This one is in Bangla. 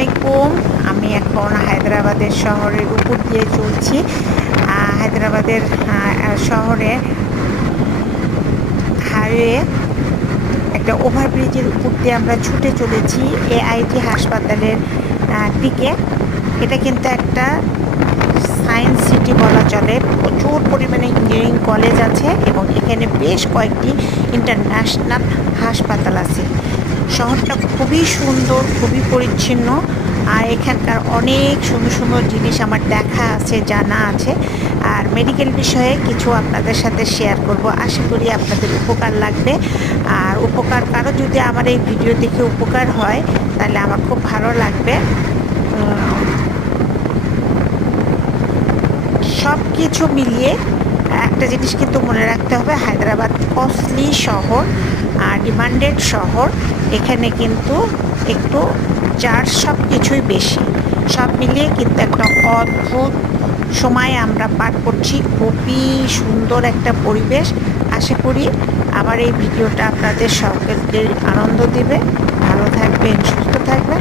আলাইকুম। আমি এখন হায়দ্রাবাদের শহরের উপর দিয়ে চলছি। হায়দ্রাবাদের শহরে হাইওয়ে একটা ওভারব্রিজের উপর দিয়ে আমরা ছুটে চলেছি এআইটি হাসপাতালের দিকে। এটা কিন্তু একটা সায়েন্স সিটি বলা চলে। প্রচুর পরিমাণে ইঞ্জিনিয়ারিং কলেজ আছে এবং এখানে বেশ কয়েকটি ইন্টারন্যাশনাল হাসপাতাল আছে। শহরটা খুবই সুন্দর, খুবই পরিচ্ছন্ন, আর এখানকার অনেক সুন্দর সুন্দর জিনিস আমার দেখা আছে, জানা আছে। আর মেডিকেল বিষয়ে কিছু আপনাদের সাথে শেয়ার করব। আশা করি আপনাদের উপকার লাগবে। আর উপকার কারো যদি আমার এই ভিডিও দেখে উপকার হয় তাহলে আমার খুব ভালো লাগবে। সব কিছু মিলিয়ে একটা জিনিস কিন্তু মনে রাখতে হবে, হায়দ্রাবাদ কস্টলি শহর আর ডিমান্ডেড শহর। এখানে কিন্তু একটু চার্জ সব কিছুই বেশি। সব মিলিয়ে কিন্তু একটা অদ্ভুত সময় আমরা পার করছি। খুবই সুন্দর একটা পরিবেশ। আশা করি আমার এই ভিডিওটা আপনাদের সকলকে আনন্দ দেবে। ভালো থাকবেন, সুস্থ থাকবেন।